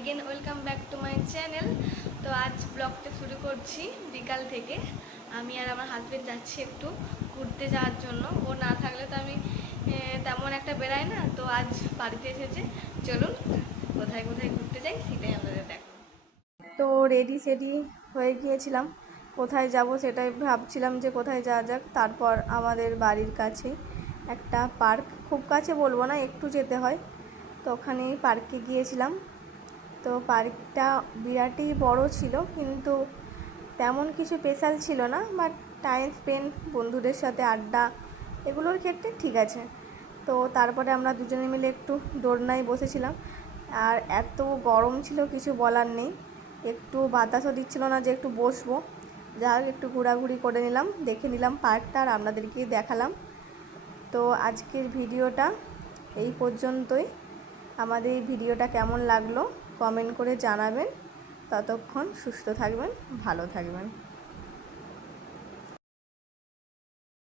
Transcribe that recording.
Again welcome back to my channel. তো আজ ব্লগটা শুরু করছি বিকাল থেকে। আমি আর আমার হাজবেন্ড যাচ্ছি একটু ঘুরতে যাওয়ার জন্য। ও না থাকলে তো আমি তেমন একটা বেরাই না। তো আজ বাড়িতে এসেছে, চলুন কোথায় কোথায় ঘুরতে যাই সেটাই আপনাদের দেখো। তো রেডি সেডি হয়ে গিয়েছিলাম, কোথায় যাব সেটাই ভাবছিলাম যে কোথায় যাওয়া যাক। তারপর আমাদের বাড়ির কাছেই একটা পার্ক, খুব কাছে বলবো না, একটু যেতে হয়। তো ওখানেই পার্কে গিয়েছিলাম। তো পার্কটা বিরাটই বড় ছিল, কিন্তু তেমন কিছু স্পেশাল ছিল না, বাট টাইম স্পেন্ড, বন্ধুদের সাথে আড্ডা, এগুলোর ক্ষেত্রে ঠিক আছে। তো তারপরে আমরা দুজনে মিলে একটু দোলনায় বসেছিলাম। আর এত গরম ছিল কিছু বলার নেই, একটু বাতাসও দিচ্ছিল না যে একটু বসবো। যা হোক একটু ঘোরাঘুরি করে নিলাম, দেখে নিলাম পার্কটা, আর আপনাদেরকেই দেখালাম। তো আজকের ভিডিওটা এই পর্যন্তই। আমাদের এই ভিডিওটা কেমন লাগলো কমেন্ট করে জানাবেন। ততক্ষণ সুস্থ থাকবেন, ভালো থাকবেন।